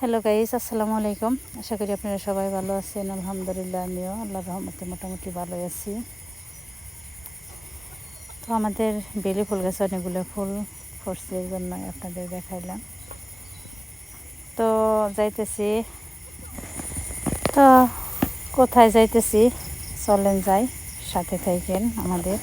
Hello guys, আসসালামু আলাইকুম। আশা করি আপনারা সবাই ভালো আছেন। আলহামদুলিল্লাহ, আমিও আল্লাহর রহমতে মোটামুটি ভালোই আছি। তো আমাদের বেলি ফুল গাছে অনেকগুলো ফুল ফুটছে, এর জন্য আপনাদের দেখাইলাম। তো যাইতেছি, তো কোথায় যাইতেছি চলেন যাই, সাথে থাকেন আমাদের।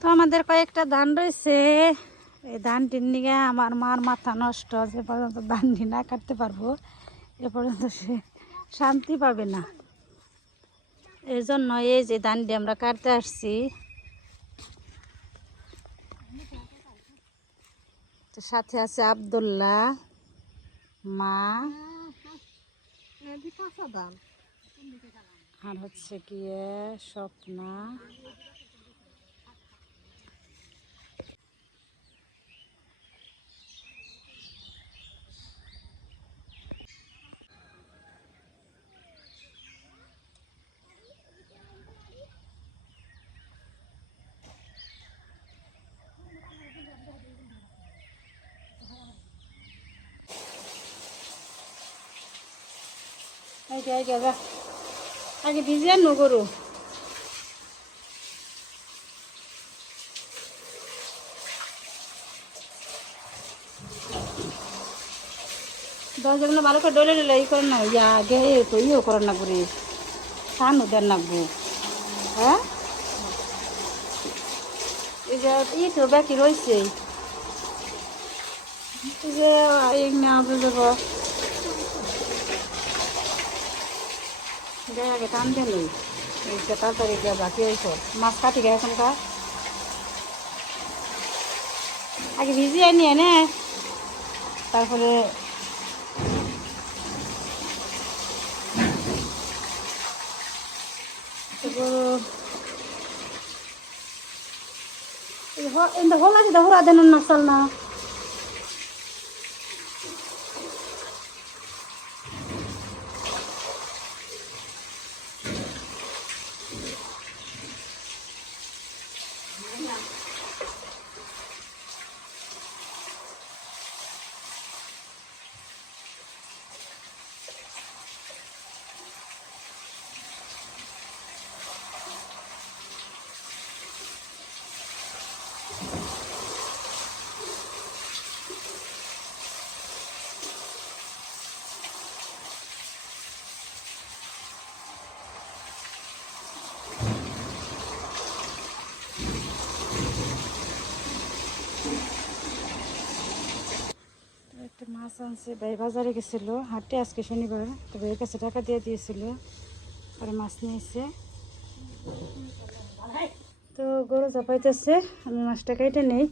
তো আমাদের কয়েকটা ধান রয়েছে, এই ধানটির নিয়ে আমার মার মাথা নষ্ট। যে পর্যন্ত ধানটি না কাটতে পারবো এ পর্যন্ত সে শান্তি পাবে না। এই জন্য এই যে ধানটি আমরা কাটতে আসছি। তো সাথে আছে আব্দুল্লাহ, মা, আর হচ্ছে গিয়ে স্বপ্না। আগে ভিজিয়ে নো গরু। দশগুলো ভালো করে ডলে ডলে ই করেন না, ইয়া আগে তো ইয়েও করেন না করে সানও দেন নাকবো। হ্যাঁ, এই যে ই তো বাকি রয়েছে, এই যে এই না বুঝবো আগে টান দেন, এই যে তাড়াতাড়ি বাকি হয়েছে মাছ কাটি গে এখনকার। আগে ভিজিয়ে নিয়ে নে, তারপরে হলা যেটা হরা দেন না চাল না। একটা মাছ আনছে, ভাই বাজারে গেছিল হাটে আজকে শনিবার, তো ভাইয়ের কাছে টাকা দিয়ে দিয়েছিল, আর মাছ নিয়েছে। তো গরু চাপাইতেছে, আমি মাছটা কেটে নেই।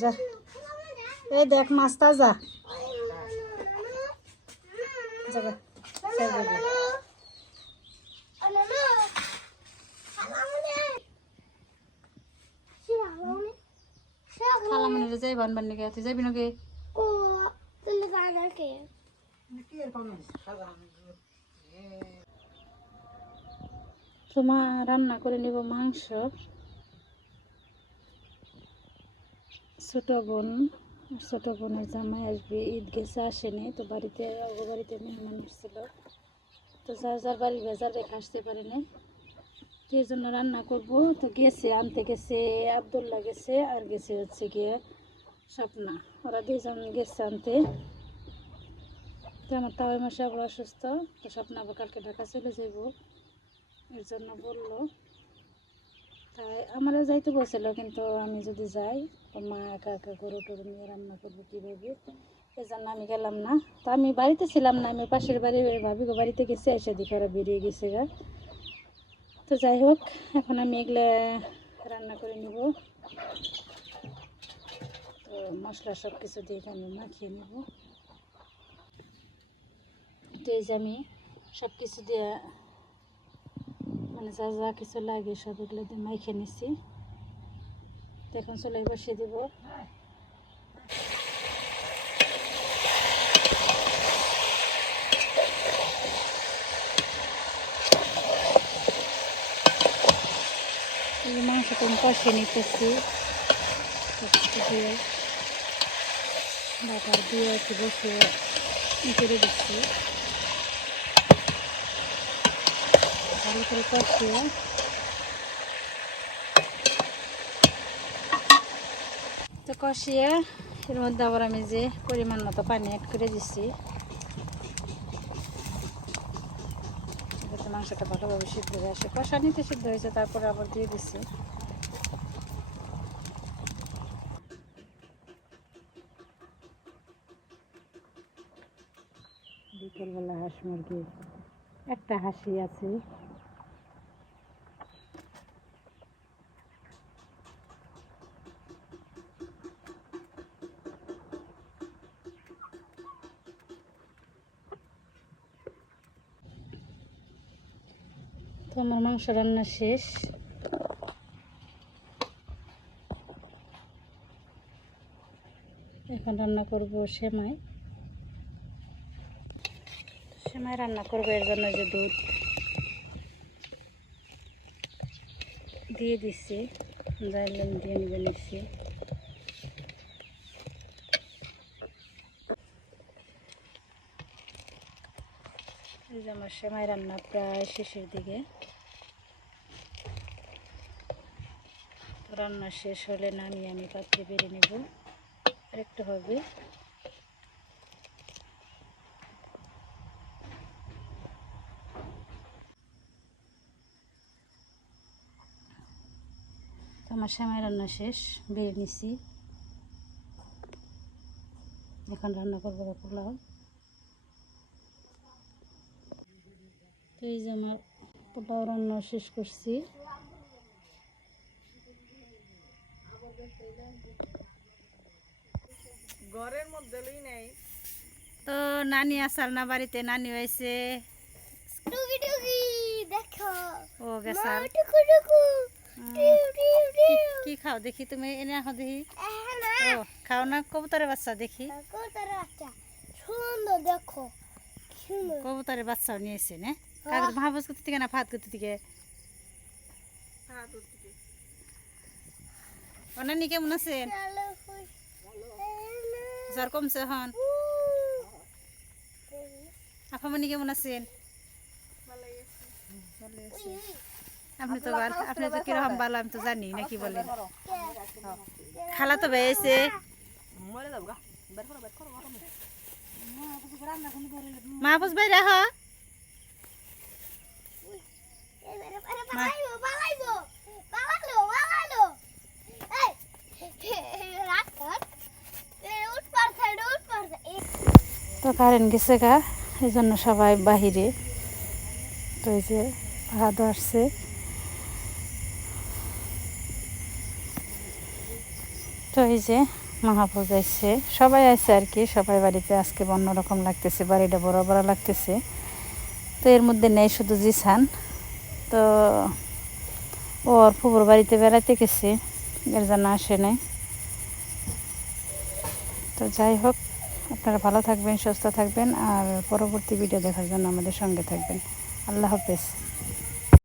যা, এই দেখ মাছ তাজা। যাবে খালামনিরে যাই বানবার নাকি, তুই যাবি নাকি? তোমার রান্না করে নিব মাংস। ছোট বোনের জামাই আসবে, ঈদ গেছে আসেনি, তো বাড়িতে বাড়িতে মেহমান আসছিল, তো যার যার বাড়ি বেজার রেখে আসতে পারেনি, তো এই জন্য রান্না করবো। তো গেছে আনতে, গেছে আব্দুল্লাহ গেছে, আর গেছে হচ্ছে গিয়ে স্বপ্না, ওরা দুজন গেছে আনতে। তো আমার তাওয়াই মাসে আবার অসুস্থ, তো স্বপ্না আবার কালকে ঢাকা চলে যাইব, এর জন্য বললো। তাই আমারও যাইতে বলছিল, কিন্তু আমি যদি যাই তো মা একা একা গরু টরু নিয়ে রান্না করবো কীভাবে, এই জন্য আমি গেলাম না। তো আমি বাড়িতে ছিলাম না, আমি পাশের বাড়ি ভাবি গো বাড়িতে গেছি, এসে দিকে ওরা বেরিয়ে গেছে গা। তো যাই হোক, এখন আমি এগুলো রান্না করে নিব। তো মশলা সব কিছু দিয়ে আমি মাখিয়ে নেব। তো এই যে আমি সব কিছু দিয়ে মানে যা যা কিছু লাগে সব এগুলো দিয়ে মাইখে নিছি। তো এখন চুলায় বসিয়ে দেব। মাংসটা আমি কষিয়ে নিতেছি দিয়ে বাটার দিয়ে একটু বসিয়ে করে দিচ্ছি। ভালো করে কষিয়ে তো কষিয়ে এর মধ্যে আবার আমি যে পরিমাণ মতো পানি অ্যাড করে দিচ্ছি, যাতে মাংসটা ভালোভাবে সিদ্ধ হয়ে আসে। কষানিতে সিদ্ধ হয়েছে, তারপরে আবার দিয়ে দিচ্ছি। বিকেলবেলা হাঁস মুরগির একটা হাসি আছে। তো আমার মাংস রান্না শেষ। এখন রান্না করব সেমাই। সেমাই রান্না করবো, এর জন্য যে দুধ দিয়ে দিচ্ছি, জাইলেন দিয়ে নিয়ে নিচ্ছি। এই যে আমার সেমাই রান্না প্রায় শেষের দিকে। রান্না শেষ হলে নামিয়ে আমি পাত্রে বেড়ে নেব। আরেকটু হবে। আমার সেমাই রান্না শেষ, বেড়ে নিছি। এখন রান্না করবো পোলাও। তো এই যে আমার পোলাও রান্না শেষ করছি। ঘরের মধ্যে লই নাই। তো নানি আসার না বাড়িতে, নানি হয়েছে টুকি টুকি দেখো ও গেছাল। টুকু টুকু কি খাও দেখি, তুমি এনে আহ দেখি। না ও খাও না, কবুতরের বাচ্চা দেখি। কবুতর বাচ্চা সুন্দর দেখো সুন্দর কবুতরের বাচ্চাও নিয়েছে না? কাগজ ভাবুজ করতে থেকে না ভাত করতে থেকে। ও নানি কেমন আছেন? জ্বর কমছে এখন? আফামনি কেমন আছেন? আপনি তো কিরকম ভালো আমি তো জানি না, কি বলেন? খালা তো বেয়েছে মাহবুজ ভাই রাহ। তো কারেন্ট গেছে গা, এই জন্য সবাই বাহিরে। তো এই যে ভাত আসছে। তো এই যে মাহফুজ আসছে, সবাই আসছে আর কি। সবাই বাড়িতে আজকে অন্যরকম লাগতেছে, বাড়িটা বড় বড় লাগতেছে। তো এর মধ্যে নেই শুধু জিসান। তো ওর ফুপুর বাড়িতে বেড়াতে গেছে, এর জন্য আসে নাই। তো যাই হোক, আপনারা ভালো থাকবেন, সুস্থ থাকবেন, আর পরবর্তী ভিডিও দেখার জন্য আমাদের সঙ্গে থাকবেন। আল্লাহ হাফেজ।